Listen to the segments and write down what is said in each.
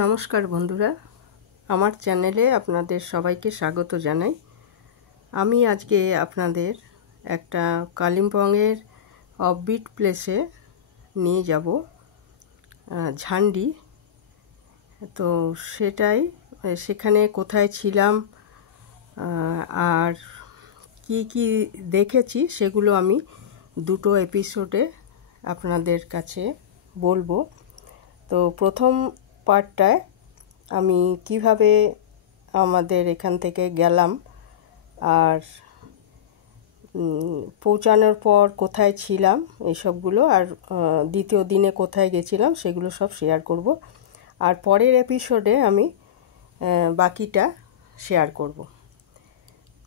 নমস্কার বন্ধুরা, আমার চ্যানেলে আপনাদের সবাইকে স্বাগত জানাই। আমি আজকে আপনাদের একটা কালিম্পংয়ের অফবিট প্লেসে নিয়ে যাব, ঝান্ডি। তো সেখানে কোথায় ছিলাম আর কি কি দেখেছি সেগুলো আমি দুটো এপিসোডে আপনাদের কাছে বলবো। তো প্রথম পার্টটায় আমি কিভাবে আমাদের এখান থেকে গেলাম আর পৌঁছানোর পর কোথায় ছিলাম এইসবগুলো, আর দ্বিতীয় দিনে কোথায় গেছিলাম সেগুলো সব শেয়ার করব। আর পরের এপিসোডে আমি বাকিটা শেয়ার করব।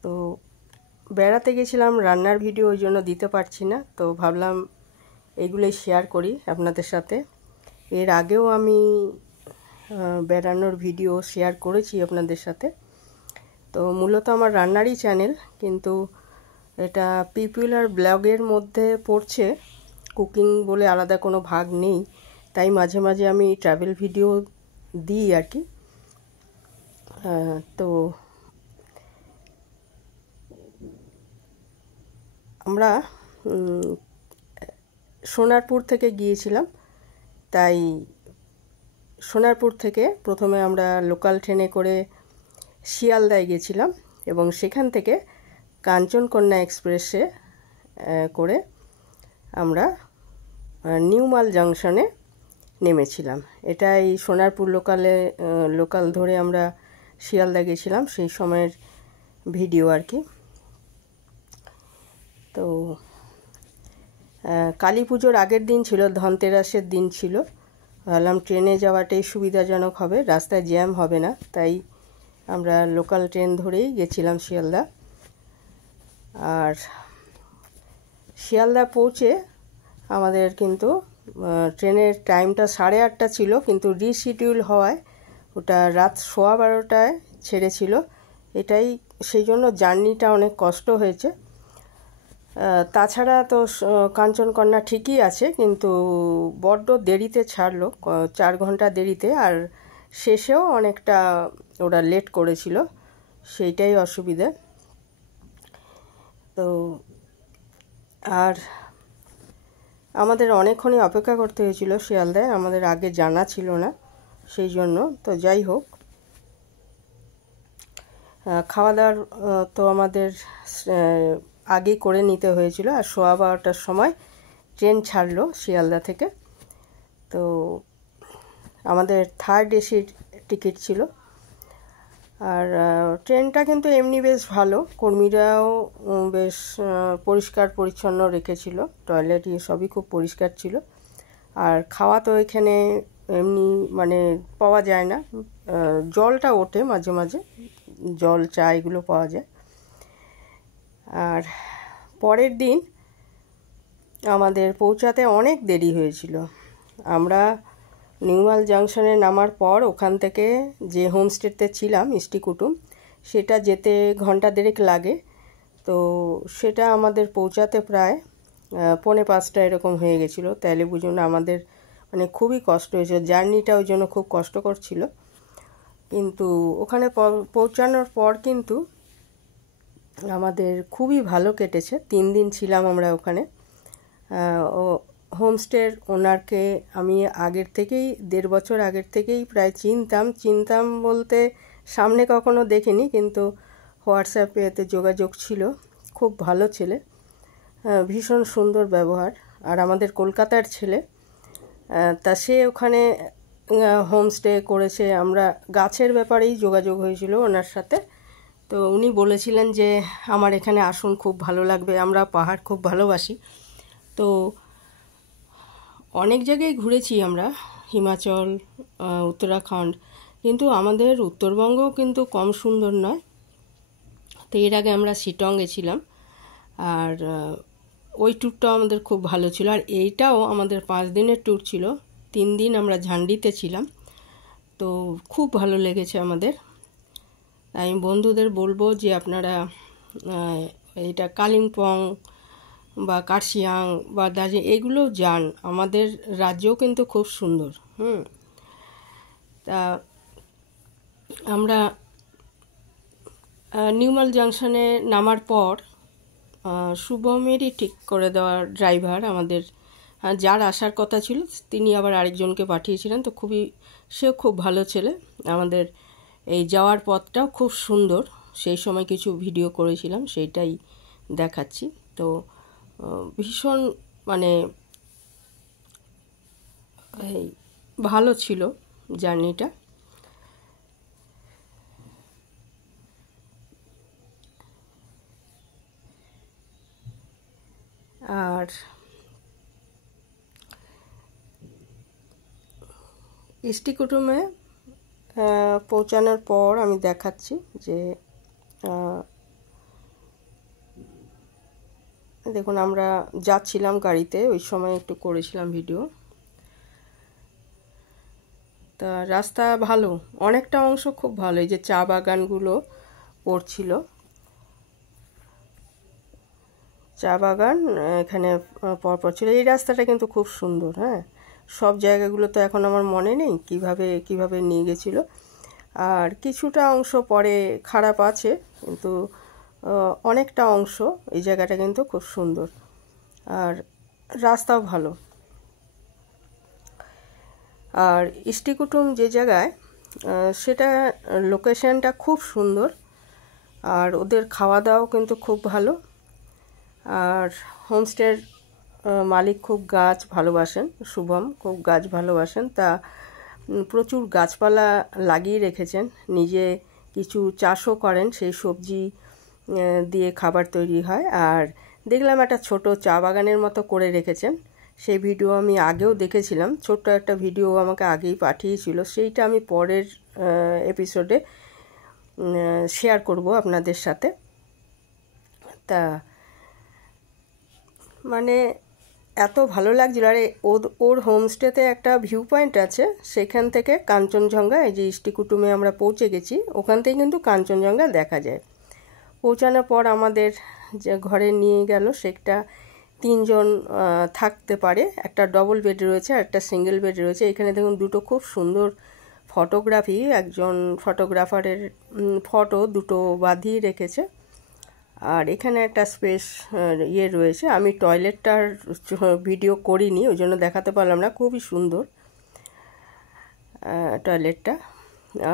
তো বেড়াতে গেছিলাম, রান্নার ভিডিও ওই জন্য দিতে পারছি না, তো ভাবলাম এগুলোই শেয়ার করি আপনাদের সাথে। এর আগেও আমি বেড়ানোর ভিডিও শেয়ার করেছি আপনাদের সাথে। তো মূলত আমার রান্নারই চ্যানেল, কিন্তু এটা পপুলার ব্লগের মধ্যে পড়ছে, কুকিং বলে আলাদা কোনো ভাগ নেই, তাই মাঝে মাঝে আমি ট্রাভেল ভিডিও দিই আর কি। তো আমরা সোনারপুর থেকে গিয়েছিলাম, তাই সোনারপুর থেকে প্রথমে আমরা লোকাল ট্রেনে করে শিয়ালদায় গেছিলাম এবং সেখান থেকে কাঞ্চনকন্যা এক্সপ্রেসে করে আমরা নিউমাল জাংশনে নেমেছিলাম। এটা এই সোনারপুর লোকাল ধরে আমরা শিয়ালদা গেছিলাম, সেই সময়ের ভিডিও আর কি। তো কালী পুজোর আগের দিন ছিল, ধনতেরাসের দিন ছিল। ভাবলাম ট্রেনে যাওয়াটাই সুবিধাজনক হবে, রাস্তায় জ্যাম হবে না, তাই আমরা লোকাল ট্রেন ধরেই গেছিলাম শিয়ালদা। আর শিয়ালদা পৌঁছে আমাদের কিন্তু ট্রেনের টাইমটা 8:30 ছিল, কিন্তু রিশিডিউল হওয়ায় ওটা রাত 12:15 ছেড়েছিল। এটাই সেই জন্য জার্নিটা অনেক কষ্ট হয়েছে। তাছাড়া তো কাঞ্চনকন্যা ঠিকই আছে, কিন্তু বড্ড দেরিতে ছাড়লো, 4 ঘন্টা দেরিতে, আর শেষেও অনেকটা ওরা লেট করেছিল, সেইটাই অসুবিধে। তো আর আমাদের অনেকক্ষণই অপেক্ষা করতে হয়েছিল শিয়ালদায়, আমাদের আগে জানা ছিল না, সেই জন্য। তো যাই হোক, খাওয়া দাওয়ার তো আমাদের আগেই করে নিতে হয়েছিল, আর 12:15টার সময় ট্রেন ছাড়লো শিয়ালদা থেকে। তো আমাদের 3rd এসির টিকিট ছিল। আর ট্রেনটা কিন্তু এমনি বেশ ভালো, কর্মীরাও বেশ পরিষ্কার পরিচ্ছন্ন রেখেছিল, টয়লেট সবই খুব পরিষ্কার ছিল। আর খাওয়া তো এখানে এমনি মানে পাওয়া যায় না, জলটা ওঠে মাঝে মাঝে, জল চা এগুলো পাওয়া যায়। আর পরের দিন আমাদের পৌঁছাতে অনেক দেরি হয়েছিল। আমরা নিউমাল জাংশনে নামার পর ওখান থেকে যে হোমস্টেতে ছিলাম ইষ্টিকুটুম, সেটা যেতে ঘন্টা দেড়েক লাগে। তো সেটা আমাদের পৌঁছাতে প্রায় 4:45 এরকম হয়ে গেছিলো। তাইলে বুঝুন আমাদের মানে খুবই কষ্ট হয়েছে, জার্নিটা ওই জন্য খুব কষ্টকর ছিল। কিন্তু ওখানে পৌঁছানোর পর কিন্তু আমাদের খুবই ভালো কেটেছে। 3 দিন ছিলাম আমরা ওখানে। ও হোমস্টের ওনারকে আমি আগের থেকেই 1.5 বছর আগের থেকেই প্রায় চিনতাম বলতে সামনে কখনো দেখিনি, কিন্তু হোয়াটসঅ্যাপে এতে যোগাযোগ ছিল। খুব ভালো ছেলে, ভীষণ সুন্দর ব্যবহার। আর আমাদের কলকাতার ছেলে, তা সে ওখানে হোমস্টে করেছে। আমরা গাছের ব্যাপারেই যোগাযোগ হয়েছিল ওনার সাথে। তো উনি বলেছিলেন যে আমার এখানে আসুন, খুব ভালো লাগবে, আমরা পাহাড় খুব ভালোবাসি। তো অনেক জায়গায় ঘুরেছি আমরা, হিমাচল, উত্তরাখণ্ড, কিন্তু আমাদের উত্তরবঙ্গ কিন্তু কম সুন্দর নয়। তো এর আগে আমরা শিটং গেছিলাম, আর ওই ট্যুরটাও আমাদের খুব ভালো ছিল। আর এইটাও আমাদের 5 দিনের ট্যুর ছিল। 3 দিন আমরা ঝান্ডিতে ছিলাম, তো খুব ভালো লেগেছে আমাদের। আমি বন্ধুদের বলবো যে আপনারা এটা কালিম্পং বা কার্শিয়াং বা দার্জিলিং এগুলোও যান, আমাদের রাজ্যও কিন্তু খুব সুন্দর। তা আমরা নিউমাল জাংশনে নামার পর শুভমেরই ঠিক করে দেওয়া ড্রাইভার আমাদের, যার আসার কথা ছিল তিনি আবার আরেকজনকে পাঠিয়েছিলেন। তো সেও খুব ভালো ছেলে। আমাদের এই যাওয়ার পথটাও খুব সুন্দর, সেই সময় কিছু ভিডিও করেছিলাম, সেইটাই দেখাচ্ছি। তো ভীষণ মানে ভালো ছিল জার্নিটা। আর ইষ্টিকুটুমে পৌঁছানোর পর আমি দেখাচ্ছি যে দেখুন আমরা যাচ্ছিলাম গাড়িতে, ওই সময় একটু করেছিলাম ভিডিও। তা রাস্তা ভালো, অনেকটা অংশ খুব ভালো। এই যে চা বাগানগুলো পড়ছিল, চা বাগান এখানে পরপর ছিল। এই রাস্তাটা কিন্তু খুব সুন্দর। সব জায়গাগুলো তো এখন আমার মনে নেই কিভাবে নিয়ে গেছিল। আর কিছুটা অংশ পরে খারাপ আছে, কিন্তু অনেকটা অংশ এই জায়গাটা কিন্তু খুব সুন্দর, আর রাস্তাও ভালো। আর ইষ্টিকুটুম যে জায়গায়, সেটা লোকেশনটা খুব সুন্দর, আর ওদের খাওয়া দাওয়াও কিন্তু খুব ভালো। আর হোমস্টের মালিক খুব গাছ ভালোবাসেন, শুভম খুব গাছ ভালোবাসেন। তা প্রচুর গাছপালা লাগিয়ে রেখেছেন, নিজে কিছু চাষও করেন, সেই সবজি দিয়ে খাবার তৈরি হয়। আর দেখলাম একটা ছোট চা বাগানের মতো করে রেখেছেন, সেই ভিডিও আমি আগেও দেখেছিলাম। ছোট্ট একটা ভিডিও আমাকে আগেই পাঠিয়েছিল, সেইটা আমি পরের এপিসোডে শেয়ার করব আপনাদের সাথে। তা মানে এত ভালো লাগছিল। আর ওর হোমস্টেতে একটা ভিউ পয়েন্ট আছে, সেখান থেকে কাঞ্চনজঙ্ঘা, এই যে ইষ্টিকুটুমে আমরা পৌঁছে গেছি, ওখান থেকে কিন্তু কাঞ্চনজঙ্ঘা দেখা যায়। পৌঁছানোর পর আমাদের যে ঘরে নিয়ে গেল, সেটা 3 জন থাকতে পারে। একটা ডবল বেড রয়েছে আর একটা সিঙ্গেল বেড রয়েছে। এখানে দেখুন দুটো খুব সুন্দর ফটোগ্রাফি, একজন ফটোগ্রাফারের ফটো দুটো বাঁধিয়ে রেখেছে। আর এখানে একটা স্পেস রয়েছে। আমি টয়লেটটার ভিডিও করিনি, ওই জন্য দেখাতে পারলাম না। খুবই সুন্দর টয়লেটটা।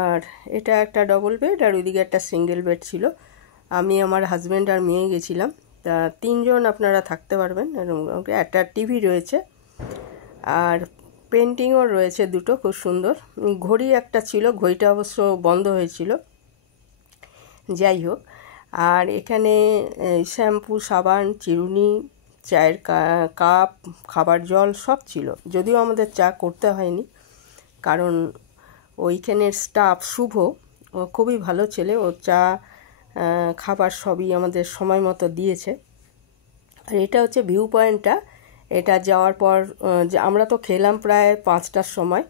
আর এটা একটা ডবল বেড, আর ওইদিকে একটা সিঙ্গেল বেড ছিল। আমি, আমার হাজব্যান্ড আর মেয়ে গেছিলাম। তা 3 জন আপনারা থাকতে পারবেন। একটা টিভি রয়েছে, আর পেন্টিংও রয়েছে দুটো, খুব সুন্দর। ঘড়ি একটা ছিল, ঘড়িটা অবশ্য বন্ধ হয়েছিল, যাই হোক। আর এখানে শ্যাম্পু, সাবান, চিরুনি, চায়ের কাপ, খাবার জল সব ছিল। যদিও আমাদের চা করতে হয়নি, কারণ ওইখানের স্টাফ শুভ খুবই ভালো ছেলে, ও চা খাবার সবই আমাদের সময় মতো দিয়েছে। আর এটা হচ্ছে ভিউ পয়েন্টটা। এটা যাওয়ার পর আমরা তো খেলাম প্রায় 5টার সময়,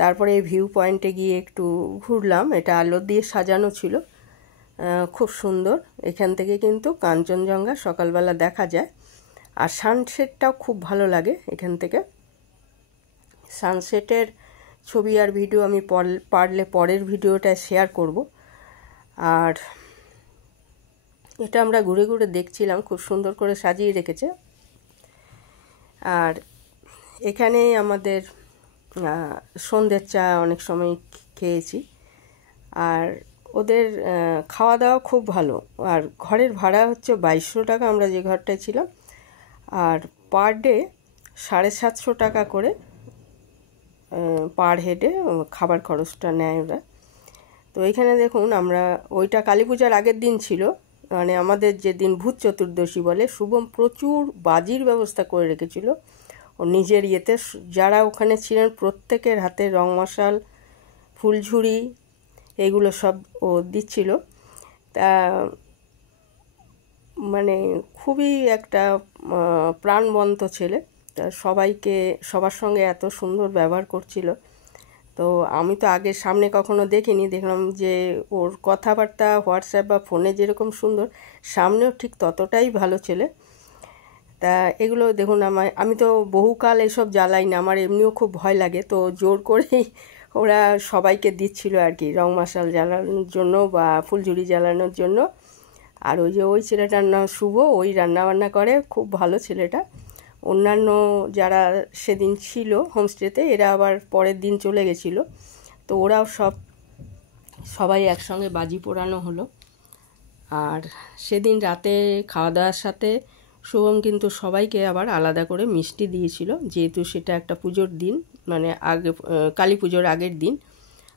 তারপরে এই ভিউ পয়েন্টে গিয়ে একটু ঘুরলাম। এটা আলো দিয়ে সাজানো ছিল, খুব সুন্দর। এখান থেকে কিন্তু কাঞ্চনজঙ্ঘা সকালবেলা দেখা যায়, আর সানসেটটাও খুব ভালো লাগে এখান থেকে। সানসেটের ছবি আর ভিডিও আমি পারলে পরের ভিডিওটা শেয়ার করব। আর এটা আমরা ঘুরে ঘুরে দেখছিলাম, খুব সুন্দর করে সাজিয়ে রেখেছে। আর এখানে আমাদের সন্ধ্যের চা অনেক সময় খেয়েছি। আর ওদের খাওয়া দাওয়া খুব ভালো। আর ঘরের ভাড়া হচ্ছে 2200 টাকা, আমরা যে ঘরটায় ছিলাম। আর পার ডে 750 টাকা করে পার হেডে খাবার খরচটা নেয় ওরা। তো এখানে দেখুন, আমরা ওইটা কালী পূজার আগের দিন ছিল, মানে আমাদের যেদিন ভূত চতুর্দশী বলে, শুভম প্রচুর বাজির ব্যবস্থা করে রেখেছিল ও নিজের ইয়েতে। যারা ওখানে ছিলেন প্রত্যেকের হাতে রং মশাল, ফুলঝুরি, এগুলো সব ও দিচ্ছিল। তা মানে খুবই একটা প্রাণবন্ত ছেলে। তা সবার সঙ্গে এত সুন্দর ব্যবহার করছিল। তো আমি তো আগে সামনে কখনো দেখিনি, দেখলাম যে ওর কথাবার্তা হোয়াটসঅ্যাপ বা ফোনে যেরকম সুন্দর, সামনেও ঠিক ততটাই ভালো ছেলে। তা এগুলো দেখুন, আমি তো বহুকাল এসব জ্বালাই না, আমার এমনিও খুব ভয় লাগে। তো জোর করেই ওরা সবাইকে দিচ্ছিল আর কি, রং মশাল জ্বালানোর জন্য বা ফুলঝুরি জ্বালানোর জন্য। আর ওই ছেলেটার নাম শুভ, ওই রান্নাবান্না করে, খুব ভালো ছেলেটা। অন্যান্য যারা সেদিন ছিল হোমস্টেতে, এরা আবার পরের দিন চলে গেছিল। তো ওরাও সবাই একসঙ্গে বাজি পোড়ানো হলো। আর সেদিন রাতে খাওয়া দাওয়ার সাথে শুভম কিন্তু সবাইকে আবার আলাদা করে মিষ্টি দিয়েছিল, যেহেতু সেটা একটা পুজোর দিন, মানে আগে কালী পুজোর আগের দিন।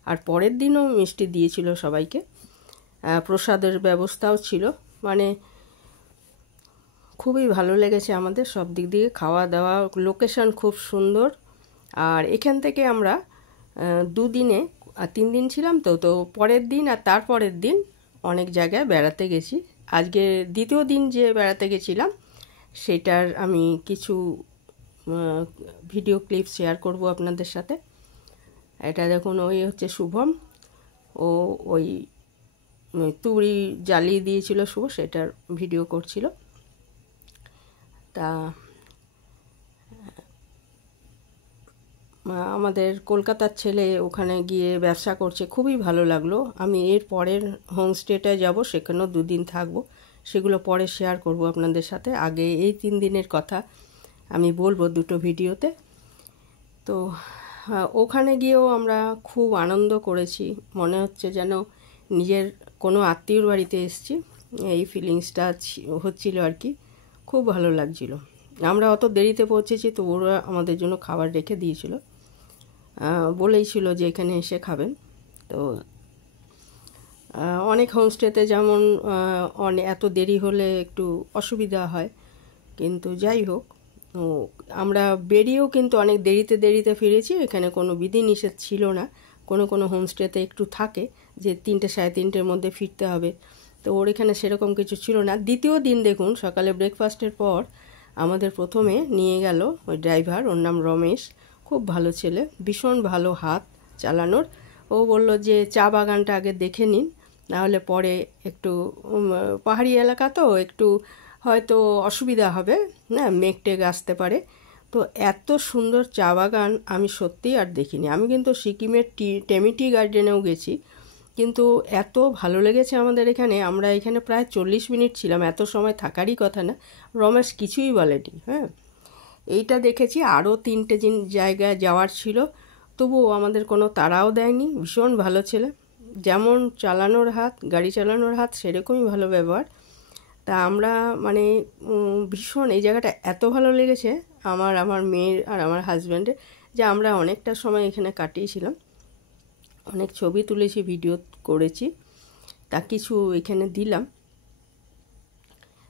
আর পরের দিনও মিষ্টি দিয়েছিল সবাইকে। প্রসাদের ব্যবস্থাও ছিল। মানে খুবই ভালো লেগেছে আমাদের সব দিক দিয়ে, খাওয়া দাওয়া, লোকেশন খুব সুন্দর। আর এখান থেকে আমরা 2 দিনে 3 দিন ছিলাম। তো পরের দিন আর তারপরের দিন অনেক জায়গায় বেড়াতে গেছি। আজকে দ্বিতীয় দিন যে বেড়াতে গেছিলাম সেটার আমি কিছু ভিডিও ক্লিপ শেয়ার করব আপনাদের সাথে। এটা দেখুন, ওই হচ্ছে শুভম, ও ওই তুড়ি জ্বালিয়ে দিয়েছিল শুভ, সেটার ভিডিও করছিল। তা আমাদের কলকাতার ছেলে ওখানে গিয়ে ব্যবসা করছে, খুবই ভালো লাগলো। আমি এর পরের হোমস্টেটায় যাব, সেখানেও 2 দিন থাকবো, সেগুলো পরে শেয়ার করব আপনাদের সাথে। আগে এই 3 দিনের কথা আমি বলবো দুটো ভিডিওতে। তো ওখানে গিয়েও আমরা খুব আনন্দ করেছি, মনে হচ্ছে যেন নিজের কোনো আত্মীয়র বাড়িতে এসেছি, এই ফিলিংসটা হচ্ছিল আর কি। খুব ভালো লাগছিল। আমরা অত দেরিতে পৌঁছেছি, তো ওরা আমাদের জন্য খাবার রেখে দিয়েছিল, বলেইছিল যে এখানে এসে খাবেন। তো অনেক হোমস্টেতে যেমন এত দেরি হলে একটু অসুবিধা হয়, কিন্তু যাই হোক, আমরা বেরিয়েও কিন্তু অনেক দেরিতে ফিরেছি। এখানে কোনো বিধিনিষেধ ছিল না। কোনো হোমস্টেতে একটু থাকে যে 3টে 3:30-র মধ্যে ফিরতে হবে, তো ওর এখানে সেরকম কিছু ছিল না। দ্বিতীয় দিন দেখুন, সকালে ব্রেকফাস্টের পর আমাদের প্রথমে নিয়ে গেল ওই ড্রাইভার, ওর নাম রমেশ, খুব ভালো ছেলে, ভীষণ ভালো হাত চালানোর। ও বলল যে চা বাগানটা আগে দেখে নিন, নাহলে পরে একটু পাহাড়ি এলাকা তো একটু হয়তো অসুবিধা হবে, না মেঘ আসতে পারে। তো এত সুন্দর চা বাগান আমি সত্যিই আর দেখিনি। আমি কিন্তু সিকিমের টেমি টি গার্ডেনেও গেছি, কিন্তু এত ভালো লেগেছে আমাদের এখানে। আমরা এখানে প্রায় 40 মিনিট ছিলাম, এত সময় থাকারই কথা না। রমেশ কিছুই বলেনি। হ্যাঁ, এইটা দেখেছি। আরও 3টে জায়গায় যাওয়ার ছিল, তবুও আমাদের কোনো তাড়াও দেয়নি। ভীষণ ভালো ছেলে, যেমন চালানোর হাত, গাড়ি চালানোর হাত, সেরকমই ভালো ব্যবহার। তা আমরা মানে ভীষণ, এই জায়গাটা এত ভালো লেগেছে আমার মেয়ের আর আমার হাজব্যান্ডের, যে আমরা অনেকটা সময় এখানে কাটিয়েছিলাম। অনেক ছবি তুলেছি, ভিডিও করেছি, তা কিছু এখানে দিলাম।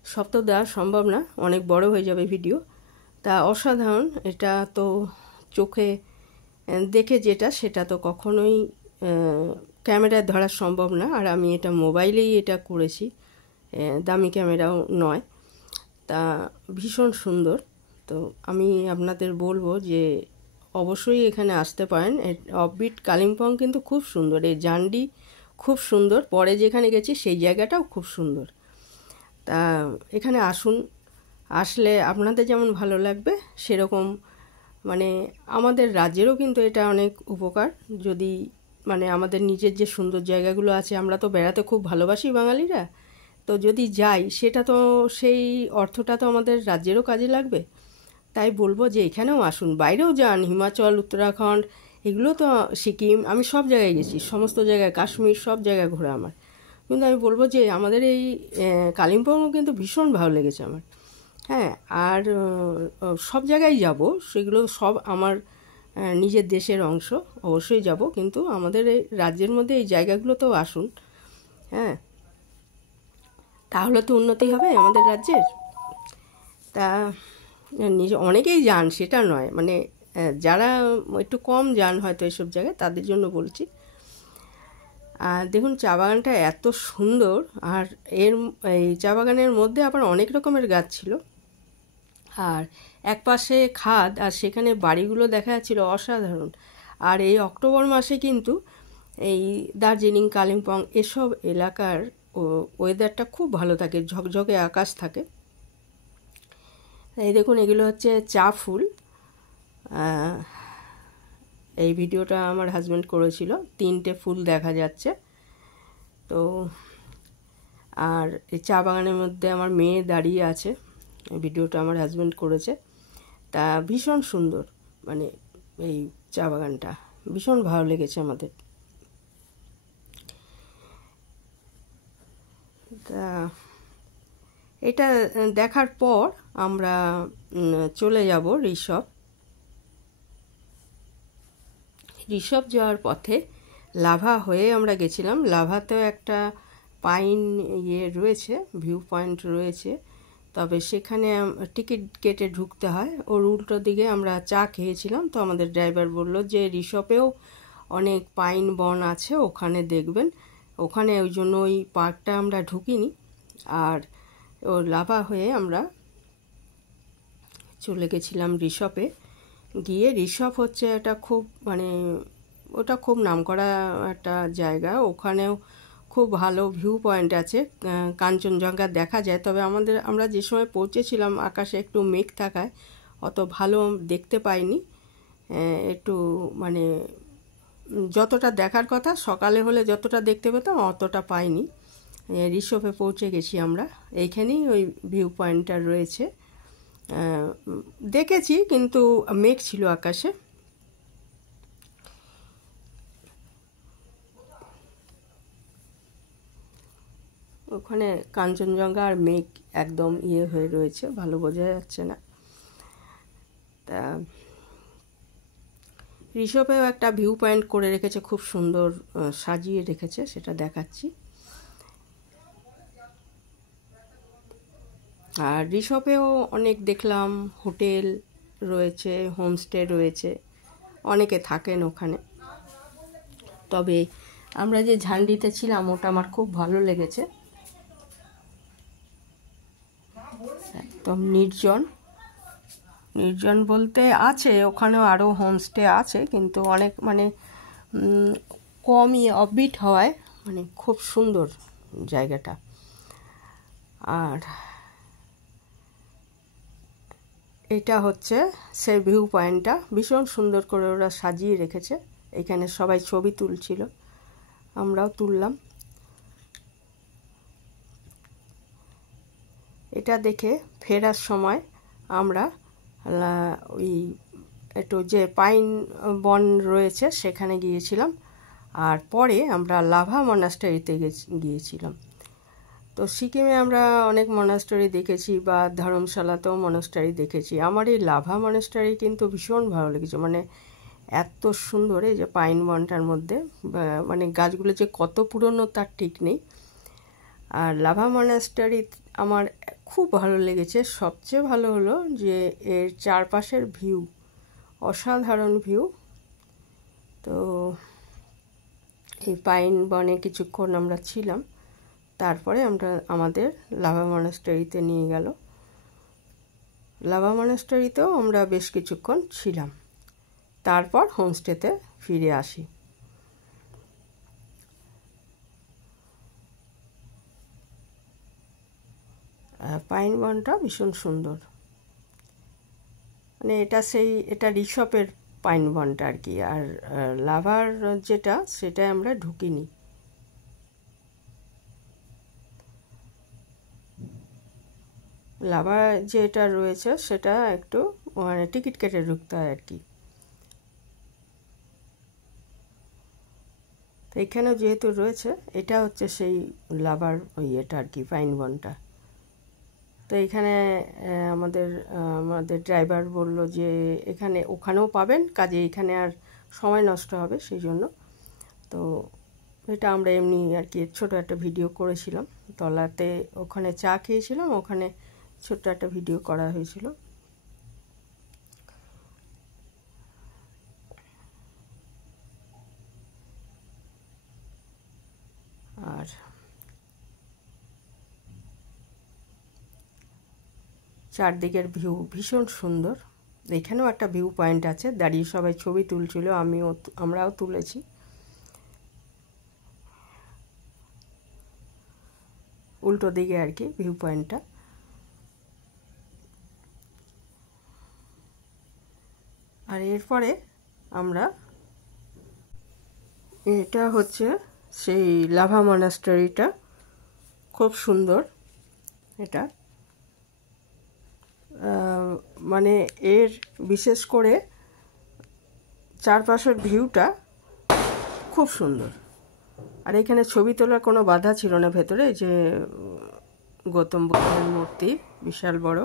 সব তো দেওয়া সম্ভব না, অনেক বড় হয়ে যাবে ভিডিও। তা অসাধারণ, এটা তো চোখে দেখে সেটা তো কখনোই ক্যামেরায় ধরা সম্ভব না। আর আমি এটা মোবাইলেই এটা করেছি, দামি ক্যামেরাও নয়। তা ভীষণ সুন্দর। তো আমি আপনাদের বলবো যে অবশ্যই এখানে আসতে পারেন। অফবিট কালিম্পং কিন্তু খুব সুন্দর, এই জান্ডি খুব সুন্দর। পরে যেখানে গেছি সেই জায়গাটাও খুব সুন্দর। তা এখানে আসুন, আসলে আপনাদের যেমন ভালো লাগবে সেরকম মানে আমাদের রাজ্যেরও কিন্তু এটা অনেক উপকার। যদি মানে আমাদের নিজের যে সুন্দর জায়গাগুলো আছে, আমরা তো বেড়াতে খুব ভালোবাসি বাঙালিরা, তো যদি যাই সেটা তো সেই অর্থটা তো আমাদের রাজ্যেরও কাজে লাগবে। তাই বলবো যে এখানেও আসুন, বাইরেও যান, হিমাচল, উত্তরাখণ্ড, এগুলো তো, সিকিম, আমি সব জায়গায় গেছি, সমস্ত জায়গায়, কাশ্মীর, সব জায়গায় ঘোরা আমার। কিন্তু আমি বলবো যে আমাদের এই কালিম্পংও কিন্তু ভীষণ ভালো লেগেছে আমার। হ্যাঁ, আর সব জায়গায় যাব, সেগুলো সব আমার নিজের দেশের অংশ, অবশ্যই যাব, কিন্তু আমাদের এই রাজ্যের মধ্যে এই জায়গাগুলোতেও আসুন। হ্যাঁ, তাহলে তো উন্নতি হবে আমাদের রাজ্যের। তা নিজে অনেকেই যান সেটা নয়, মানে যারা একটু কম যান হয়তো এসব জায়গায়, তাদের জন্য বলছি। আর দেখুন চা বাগানটা এত সুন্দর, আর এই চা বাগানের মধ্যে আবার অনেক রকমের গাছ ছিল, আর এক পাশে খাদ, আর সেখানে বাড়িগুলো দেখা যাচ্ছিল অসাধারণ। আর এই অক্টোবর মাসে কিন্তু এই দার্জিলিং, কালিম্পং এসব এলাকার ওয়েদারটা খুব ভালো থাকে, ঝকঝকে আকাশ থাকে। এই দেখুন এগুলো হচ্ছে চা ফুল। এই ভিডিওটা আমার হাজব্যান্ড করেছিল, 3টে ফুল দেখা যাচ্ছে। তো আর এই চা বাগানের মধ্যে আমার মেয়ে দাঁড়িয়ে আছে, এই ভিডিওটা আমার হাজব্যান্ড করেছে। তা ভীষণ সুন্দর, মানে এই চা বাগানটা ভীষণ ভালো লেগেছে আমাদের। তা এটা দেখার পর আমরা চলে যাব ঋষভ যাওয়ার পথে লাভা হয়ে আমরা গেছিলাম। লাভাতেও একটা পাইন রয়েছে, ভিউ পয়েন্ট রয়েছে, তবে সেখানে টিকিট কেটে ঢুকতে হয়। ওর উল্টো দিকে আমরা চা খেয়েছিলাম, তো আমাদের ড্রাইভার বলল যে ঋষভেও অনেক পাইন বন আছে, ওখানে দেখবেন। ওখানে ওই জন্য ওই পার্কটা আমরা ঢুকিনি, আর ও লাভা হয়ে আমরা চলে গেছিলাম ঋষভে। গিয়ে ঋষভ হচ্ছে একটা খুব, মানে ওটা খুব নামকরা একটা জায়গা, ওখানেও খুব ভালো ভিউ পয়েন্ট আছে, কাঞ্চনজঙ্ঘা দেখা যায়। তবে আমরা যে সময় পৌঁছেছিলাম আকাশে একটু মেঘ থাকায় অত ভালো দেখতে পাইনি, একটু মানে যতটা দেখার কথা সকালে হলে যতটা দেখতে পেতাম অতটা পাইনি। ঋষভে পৌঁছে গেছি আমরা, এইখানেই ওই ভিউ পয়েন্টটা রয়েছে। দেখেছি কিন্তু মেঘ ছিল আকাশে। ওখানে কাঞ্চনজঙ্ঘা আর মেঘ একদম হয়ে রয়েছে, ভালো বোঝা যাচ্ছে না। তা ঋষভেও একটা ভিউ পয়েন্ট করে রেখেছে, খুব সুন্দর সাজিয়ে রেখেছে, সেটা দেখাচ্ছি। আর ঋষভেও অনেক দেখলাম হোটেল রয়েছে, হোমস্টে রয়েছে, অনেকে থাকেন ওখানে। তবে আমরা যে ঝান্ডিতে ছিলাম ওটা আমার খুব ভালো লেগেছে, একদম নির্জন বলতে আছে ওখানেও আরও হোমস্টে আছে, কিন্তু অনেক মানে কমই অফবিট হওয়ায় মানে খুব সুন্দর জায়গাটা। আর এটা হচ্ছে সেই ভিউ পয়েন্টটা, ভীষণ সুন্দর করে ওরা সাজিয়ে রেখেছে। এখানে সবাই ছবি তুলছিল, আমরাও তুললাম। এটা দেখে ফেরার সময় আমরা ওই একটু যে পাইন বন রয়েছে সেখানে গিয়েছিলাম, আর পরে আমরা লাভা মনাস্টারিতে গিয়েছিলাম। তো সিকিমে আমরা অনেক মনাস্টারি দেখেছি, বা ধর্মশালাতেও মনাস্টারি দেখেছি। আমার এই লাভা মনাস্টারি কিন্তু ভীষণ ভালো লেগেছে, মানে এত সুন্দর, এই যে পাইন বনটার মধ্যে মানে গাছগুলো যে কত পুরনো তার ঠিক নেই। আর লাভা মনাস্টারি আমার খুব ভালো লেগেছে। সবচেয়ে ভালো হলো যে এর চারপাশের ভিউ, অসাধারণ ভিউ। তো এই পাইন বনে কিছুক্ষণ আমরা ছিলাম, তারপরে আমাদের লাভা মনাস্টারিতে নিয়ে গেল। লাভা মনাস্টারিতেও আমরা বেশ কিছুক্ষণ ছিলাম, তারপর হোমস্টেতে ফিরে আসি। পাইন বনটা ভীষণ সুন্দর। মানে এটা রিসপের পাইন বনটা আর কি। আর লাভার যেটা সেটা আমরা ঢুকিনি। লাভা যেটা রয়েছে সেটা একটু মানে টিকিট কেটে ঢুকতে হয় আর কি। তো এখানেও যেহেতু রয়েছে, এটা হচ্ছে সেই লাভার এটা আর কি, পাইন বনটা। তো এখানে আমাদের ড্রাইভার বলল যে ওখানেও পাবেন, কাজে এখানে আর সময় নষ্ট হবে সেই জন্য। তো এটা আমরা এমনি আর কি ছোট একটা ভিডিও করেছিলাম। তলাতে ওখানে চা খেয়েছিলাম, ওখানে ছোট্ট একটা ভিডিও করা হয়েছিল। আর চারদিকের ভিউ ভীষণ সুন্দর। এখানেও একটা ভিউ পয়েন্ট আছে, দাঁড়িয়ে সবাই ছবি তুলছিল, আমরাও তুলেছি। উল্টো দিকে আর কি ভিউ পয়েন্টটা। আর এরপরে এটা হচ্ছে সেই লাভা মনাস্টারিটা, খুব সুন্দর এটা। মানে এর বিশেষ করে চারপাশের ভিউটা খুব সুন্দর। আর এখানে ছবি তোলার কোনো বাধা ছিল না ভেতরে, যে গৌতম বুদ্ধের মূর্তি বিশাল বড়।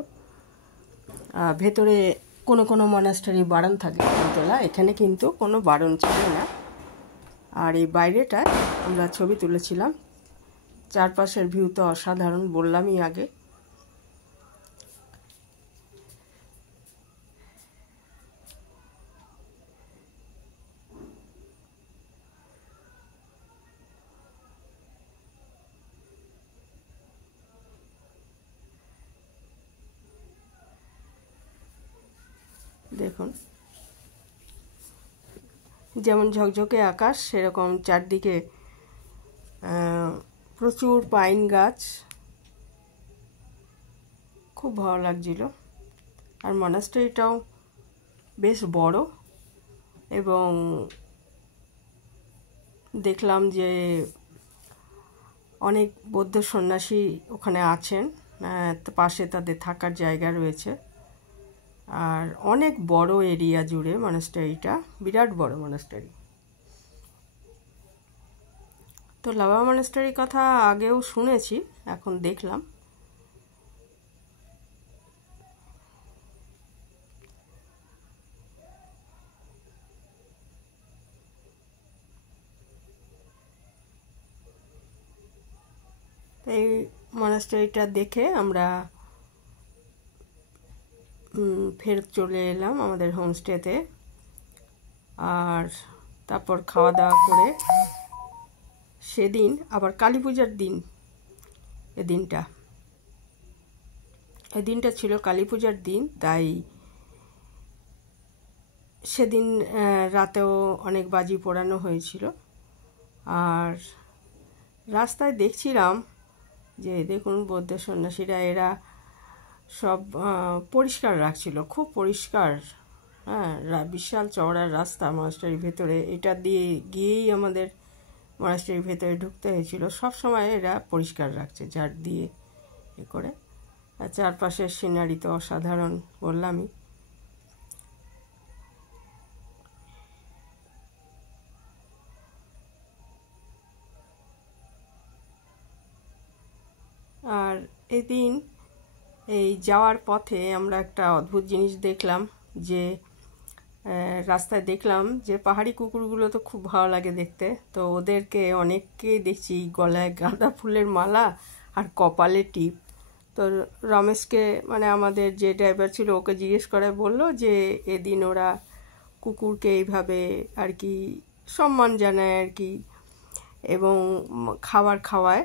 ভেতরে কোনো মনাস্টারি বারণ থাকে ছবি তোলা, এখানে কিন্তু কোনো বারণ ছিল না। আর এই বাইরেটায় আমরা ছবি তুলেছিলাম। চারপাশের ভিউ তো অসাধারণ, বললামই আগে। দেখুন, যেমন ঝকঝকে আকাশ, সেরকম চারদিকে প্রচুর পাইন গাছ, খুব ভালো লাগছিল। আর মনাস্টারিটাও বেশ বড়, এবং দেখলাম যে অনেক বৌদ্ধ সন্ন্যাসী ওখানে আছেন, পাশে তাদের থাকার জায়গা রয়েছে। আর অনেক বড় এরিয়া জুড়ে মনাস্টারিটা, বিরাট বড় মনাস্টারি। তো লাভা মনাস্টারির কথা আগেও শুনেছি, এখন দেখলাম। এই মনাস্টারিটা দেখে আমরা ফেরত চলে এলাম আমাদের হোমস্টেতে। আর তারপর খাওয়া দাওয়া করে সেদিন আবার কালী পূজার দিন, এই দিনটা ছিল কালী পূজার দিন, তাই সেদিন রাতেও অনেক বাজি পোড়ানো হয়েছিল। আর রাস্তায় দেখছিলাম যে দেখুন বৌদ্ধ সন্ন্যাসীরা এরা সব পরিষ্কার রাখছিল, খুব পরিষ্কার। হ্যাঁ, বিশাল চওড়ার রাস্তা মনাস্টারির ভেতরে, এটা দিয়ে গিয়েই আমাদের মনাস্টারির ভেতরে ঢুকতে হয়েছিল। সব সময় এরা পরিষ্কার রাখছে ঝাড় দিয়ে এ করে। আর চারপাশের সিনারি তো অসাধারণ, বললামই। আর এদিন এই যাওয়ার পথে আমরা একটা অদ্ভুত জিনিস দেখলাম, যে রাস্তায় দেখলাম যে পাহাড়ি কুকুরগুলো তো খুব ভালো লাগে দেখতে। তো ওদেরকে অনেককেই দেখছি গলায় গাঁদা ফুলের মালা আর কপালে টিপ। তো রমেশকে, মানে আমাদের যে ড্রাইভার ছিল, ওকে জিজ্ঞেস করে বলল যে এদিন ওরা কুকুরকে এইভাবে আর কি সম্মান জানায় আর কি, এবং খাবার খাওয়ায়।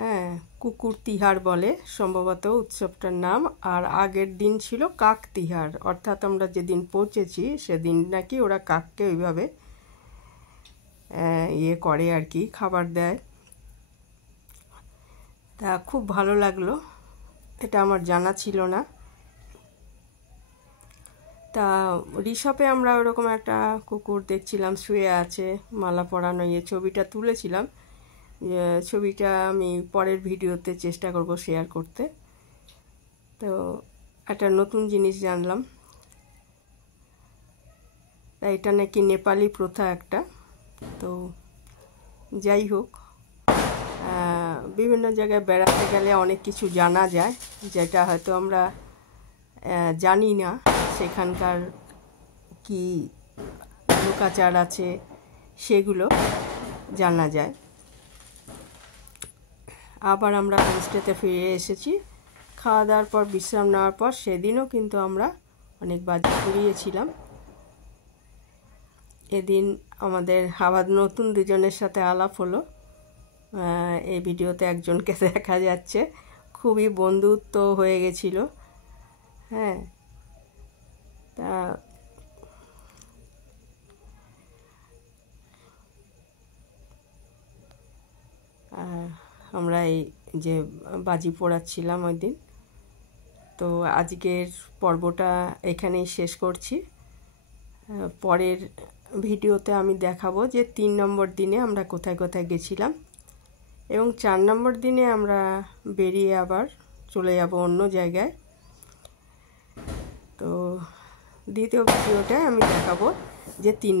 হ্যাঁ, কুকুর তিহার বলে সম্ভবত উৎসবটার নাম। আর আগের দিন ছিল কাক তিহার, অর্থাৎ আমরা যেদিন পৌঁছেছি সেদিন নাকি ওরা কাককে ওইভাবে করে আর কি, খাবার দেয়। তা খুব ভালো লাগলো, এটা আমার জানা ছিল না। তা রিসপে আমরা ওরকম একটা কুকুর দেখছিলাম শুয়ে আছে, মালা পরানো, ছবিটা তুলেছিলাম। ছবিটা আমি পরের ভিডিওতে চেষ্টা করব শেয়ার করতে। তো একটা নতুন জিনিস জানলাম, এটা নাকি নেপালি প্রথা একটা। তো যাই হোক, বিভিন্ন জায়গায় বেড়াতে গেলে অনেক কিছু জানা যায় যেটা হয়তো আমরা জানি না, সেখানকার কি লোকাচার আছে সেগুলো জানা যায়। আবার আমরা হোমস্টেতে ফিরে এসেছি। খাওয়া দাওয়ার পর বিশ্রাম নেওয়ার পর সেদিনও কিন্তু আমরা অনেক বাজি পুড়িয়েছিলাম। এদিন আমাদের আবার নতুন দুজনের সাথে আলাপ হলো। এই ভিডিওতে একজনকে দেখা যাচ্ছে, খুবই বন্ধুত্ব হয়ে গেছিল। হ্যাঁ, তা আমরা এই যে বাজি পোড়াচ্ছিলাম ওই দিন। তো আজকের পর্বটা এখানেই শেষ করছি। পরের ভিডিওতে আমি দেখাবো যে 3 নম্বর দিনে আমরা কোথায় কোথায় গেছিলাম, এবং 4 নম্বর দিনে আমরা বেরিয়ে আবার চলে যাব অন্য জায়গায়। তো দ্বিতীয় ভিডিওটায় আমি দেখাবো যে 3